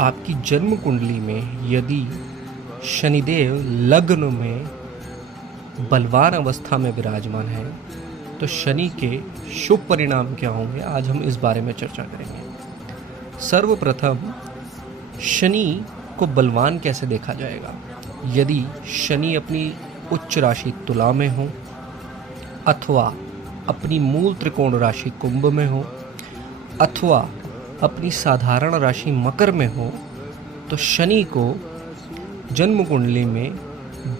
आपकी जन्म कुंडली में यदि शनिदेव लग्न में बलवान अवस्था में विराजमान है तो शनि के शुभ परिणाम क्या होंगे, आज हम इस बारे में चर्चा करेंगे। सर्वप्रथम शनि को बलवान कैसे देखा जाएगा। यदि शनि अपनी उच्च राशि तुला में हो अथवा अपनी मूल त्रिकोण राशि कुंभ में हो अथवा अपनी साधारण राशि मकर में हो तो शनि को जन्म कुंडली में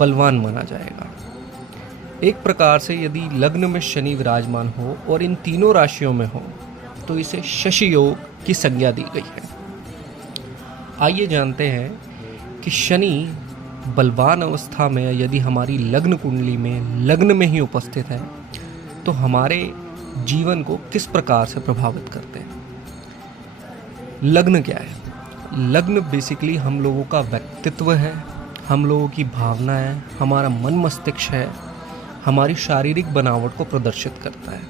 बलवान माना जाएगा। एक प्रकार से यदि लग्न में शनि विराजमान हो और इन तीनों राशियों में हो तो इसे शशि योग की संज्ञा दी गई है। आइए जानते हैं कि शनि बलवान अवस्था में यदि हमारी लग्न कुंडली में लग्न में ही उपस्थित है तो हमारे जीवन को किस प्रकार से प्रभावित करते हैं। लग्न क्या है? लग्न बेसिकली हम लोगों का व्यक्तित्व है, हम लोगों की भावना है, हमारा मन मस्तिष्क है, हमारी शारीरिक बनावट को प्रदर्शित करता है।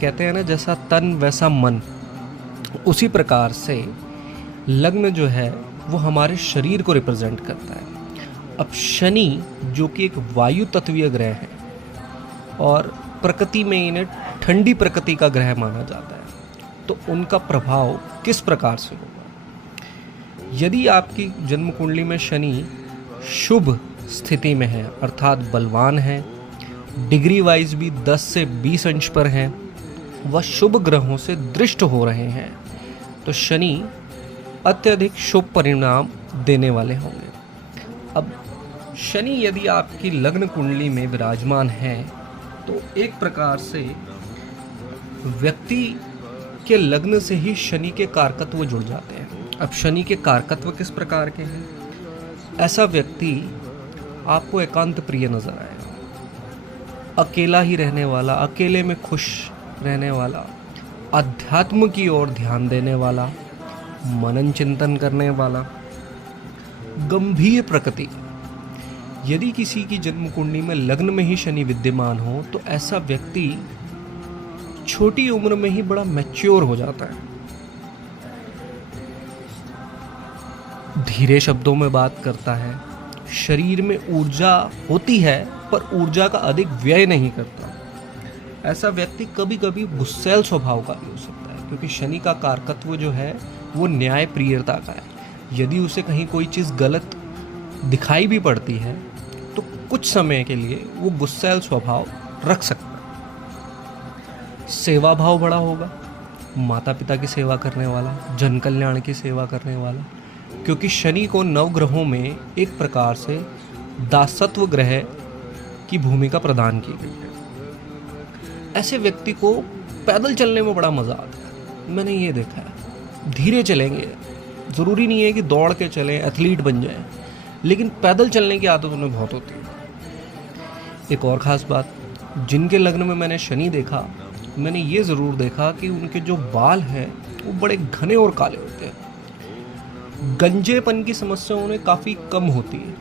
कहते हैं ना, जैसा तन वैसा मन, उसी प्रकार से लग्न जो है वो हमारे शरीर को रिप्रेजेंट करता है। अब शनि जो कि एक वायु तत्वीय ग्रह है और प्रकृति में इन्हें ठंडी प्रकृति का ग्रह माना जाता है, तो उनका प्रभाव किस प्रकार से होगा। यदि आपकी जन्म कुंडली में शनि शुभ स्थिति में है अर्थात बलवान है, डिग्री वाइज भी 10 से 20 अंश पर है, वह शुभ ग्रहों से दृष्ट हो रहे हैं, तो शनि अत्यधिक शुभ परिणाम देने वाले होंगे। अब शनि यदि आपकी लग्न कुंडली में विराजमान है तो एक प्रकार से व्यक्ति के लग्न से ही शनि के कारकत्व जुड़ जाते हैं। अब शनि के कारकत्व किस प्रकार के हैं? ऐसा व्यक्ति आपको एकांत प्रिय नजर आएगा, अकेला ही रहने वाला, अकेले में खुश रहने वाला, अध्यात्म की ओर ध्यान देने वाला, मनन चिंतन करने वाला, गंभीर प्रकृति। यदि किसी की जन्म कुंडली में लग्न में ही शनि विद्यमान हो तो ऐसा व्यक्ति छोटी उम्र में ही बड़ा मैच्योर हो जाता है, धीरे शब्दों में बात करता है, शरीर में ऊर्जा होती है पर ऊर्जा का अधिक व्यय नहीं करता। ऐसा व्यक्ति कभी कभी गुस्सैल स्वभाव का भी हो सकता है, क्योंकि शनि का कारकत्व जो है वो न्याय प्रियता का है। यदि उसे कहीं कोई चीज़ गलत दिखाई भी पड़ती है तो कुछ समय के लिए वो गुस्सैल स्वभाव रख सकता है। सेवा भाव बड़ा होगा, माता पिता की सेवा करने वाला, जन कल्याण की सेवा करने वाला, क्योंकि शनि को नवग्रहों में एक प्रकार से दासत्व ग्रह की भूमिका प्रदान की गई है। ऐसे व्यक्ति को पैदल चलने में बड़ा मज़ा आता है, मैंने ये देखा है। धीरे चलेंगे, ज़रूरी नहीं है कि दौड़ के चलें, एथलीट बन जाएं, लेकिन पैदल चलने की आदत उन्हें बहुत होती है। एक और ख़ास बात, जिनके लग्न में मैंने शनि देखा, मैंने ये ज़रूर देखा कि उनके जो बाल हैं वो बड़े घने और काले होते हैं। गंजेपन की समस्या उन्हें काफ़ी कम होती है।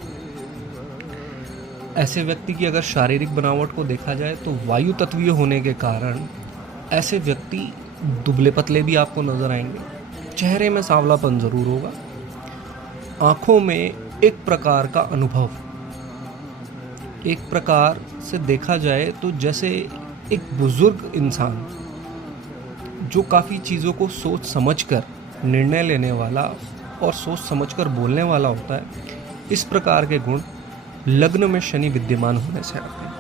ऐसे व्यक्ति की अगर शारीरिक बनावट को देखा जाए तो वायु तत्वीय होने के कारण ऐसे व्यक्ति दुबले पतले भी आपको नज़र आएंगे। चेहरे में सांवलापन ज़रूर होगा, आँखों में एक प्रकार का अनुभव, एक प्रकार से देखा जाए तो जैसे एक बुजुर्ग इंसान जो काफ़ी चीज़ों को सोच समझकर निर्णय लेने वाला और सोच समझकर बोलने वाला होता है, इस प्रकार के गुण लग्न में शनि विद्यमान होने से आते हैं।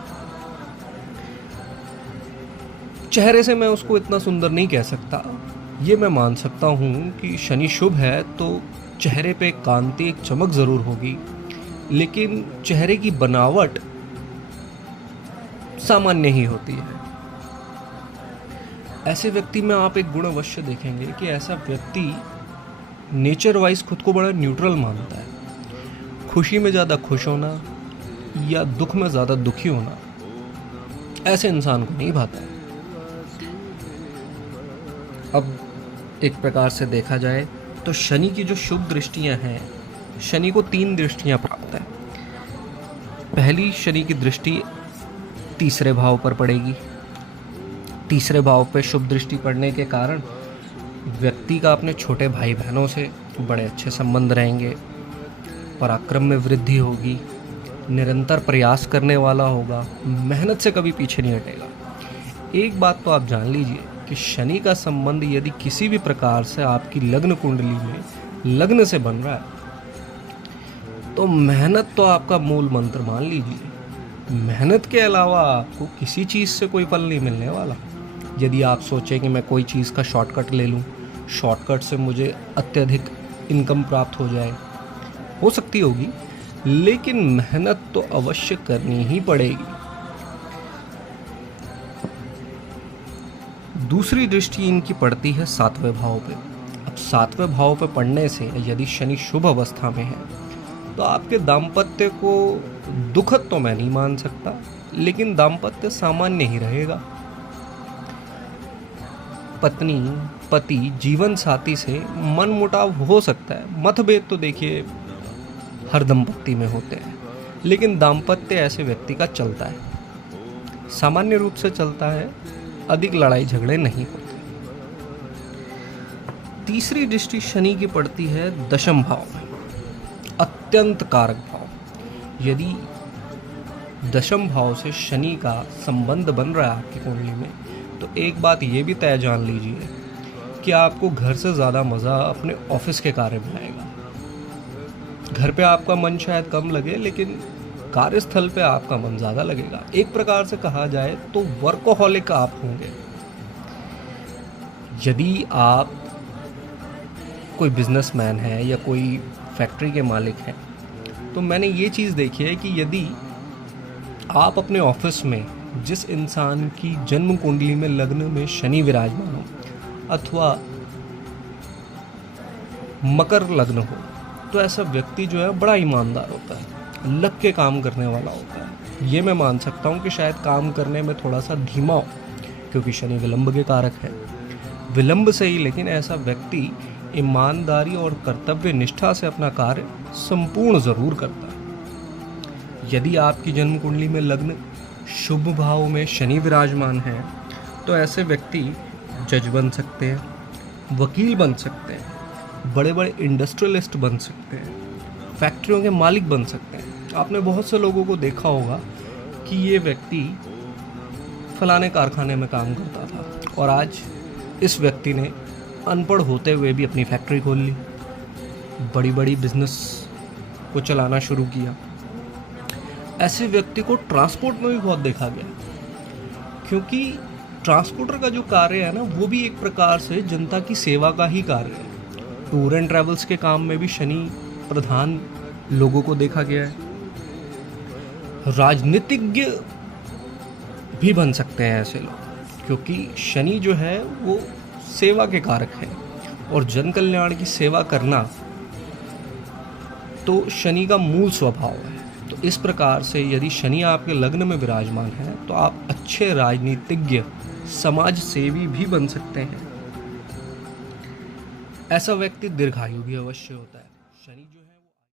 चेहरे से मैं उसको इतना सुंदर नहीं कह सकता, ये मैं मान सकता हूँ कि शनि शुभ है तो चेहरे पे कांति, एक चमक ज़रूर होगी, लेकिन चेहरे की बनावट सामान्य ही होती है। ऐसे व्यक्ति में आप एक गुण अवश्य देखेंगे कि ऐसा व्यक्ति नेचर वाइज खुद को बड़ा न्यूट्रल मानता है। खुशी में ज़्यादा खुश होना या दुख में ज़्यादा दुखी होना ऐसे इंसान को नहीं भाता है। अब एक प्रकार से देखा जाए तो शनि की जो शुभ दृष्टियां हैं, शनि को 3 दृष्टियां प्राप्त है। पहली शनि की दृष्टि तीसरे भाव पर पड़ेगी। तीसरे भाव पर शुभ दृष्टि पड़ने के कारण व्यक्ति का अपने छोटे भाई बहनों से बड़े अच्छे संबंध रहेंगे, पराक्रम में वृद्धि होगी, निरंतर प्रयास करने वाला होगा, मेहनत से कभी पीछे नहीं हटेगा। एक बात तो आप जान लीजिए कि शनि का संबंध यदि किसी भी प्रकार से आपकी लग्न कुंडली में लग्न से बन रहा है तो मेहनत तो आपका मूल मंत्र मान लीजिए। मेहनत के अलावा आपको किसी चीज़ से कोई फल नहीं मिलने वाला। यदि आप सोचें कि मैं कोई चीज़ का शॉर्टकट ले लूँ, शॉर्टकट से मुझे अत्यधिक इनकम प्राप्त हो जाए, हो सकती होगी, लेकिन मेहनत तो अवश्य करनी ही पड़ेगी। दूसरी दृष्टि इनकी पड़ती है 7वें भाव पे। अब 7वें भाव पे पड़ने से यदि शनि शुभ अवस्था में है तो आपके दाम्पत्य को दुखद तो मैं नहीं मान सकता, लेकिन दाम्पत्य सामान्य ही रहेगा। पत्नी, पति, जीवन साथी से मनमुटाव हो सकता है। मतभेद तो देखिए हर दंपत्ति में होते हैं, लेकिन दाम्पत्य ऐसे व्यक्ति का चलता है, सामान्य रूप से चलता है, अधिक लड़ाई झगड़े नहीं होते। तीसरी दृष्टि शनि की पड़ती है 10वें भाव में, अत्यंत कारक भाव। यदि 10वें भाव से शनि का संबंध बन रहा है आपकी कुंडली में, तो एक बात ये भी तय जान लीजिए कि आपको घर से ज़्यादा मज़ा अपने ऑफिस के कार्य में आएगा। घर पे आपका मन शायद कम लगे, लेकिन कार्यस्थल पे आपका मन ज़्यादा लगेगा। एक प्रकार से कहा जाए तो वर्कोहॉलिक आप होंगे। यदि आप कोई बिजनेसमैन है या कोई फैक्ट्री के मालिक हैं, तो मैंने ये चीज़ देखी है कि यदि आप अपने ऑफिस में जिस इंसान की जन्म कुंडली में लग्न में शनि विराजमान हो अथवा मकर लग्न हो, तो ऐसा व्यक्ति जो है बड़ा ईमानदार होता है, लग के काम करने वाला होता है। ये मैं मान सकता हूँ कि शायद काम करने में थोड़ा सा धीमा हो, क्योंकि शनि विलंब के कारक है। विलंब से ही लेकिन ऐसा व्यक्ति ईमानदारी और कर्तव्य निष्ठा से अपना कार्य संपूर्ण जरूर करता है। यदि आपकी जन्म कुंडली में लग्न शुभ भाव में शनि विराजमान है, तो ऐसे व्यक्ति जज बन सकते हैं, वकील बन सकते हैं, बड़े बड़े इंडस्ट्रियलिस्ट बन सकते हैं, फैक्ट्रियों के मालिक बन सकते हैं। आपने बहुत से लोगों को देखा होगा कि ये व्यक्ति फलाने कारखाने में काम करता था और आज इस व्यक्ति ने अनपढ़ होते हुए भी अपनी फैक्ट्री खोल ली, बड़ी बड़ी बिजनेस को चलाना शुरू किया। ऐसे व्यक्ति को ट्रांसपोर्ट में भी बहुत देखा गया, क्योंकि ट्रांसपोर्टर का जो कार्य है ना, वो भी एक प्रकार से जनता की सेवा का ही कार्य है। टूर एंड ट्रैवल्स के काम में भी शनि प्रधान लोगों को देखा गया है। राजनीतिज्ञ भी बन सकते हैं ऐसे लोग, क्योंकि शनि जो है वो सेवा के कारक है और जन कल्याण की सेवा करना तो शनि का मूल स्वभाव है। तो इस प्रकार से यदि शनि आपके लग्न में विराजमान है तो आप अच्छे राजनीतिज्ञ, समाज सेवी भी बन सकते हैं। ऐसा व्यक्ति दीर्घायु भी अवश्य होता है। शनि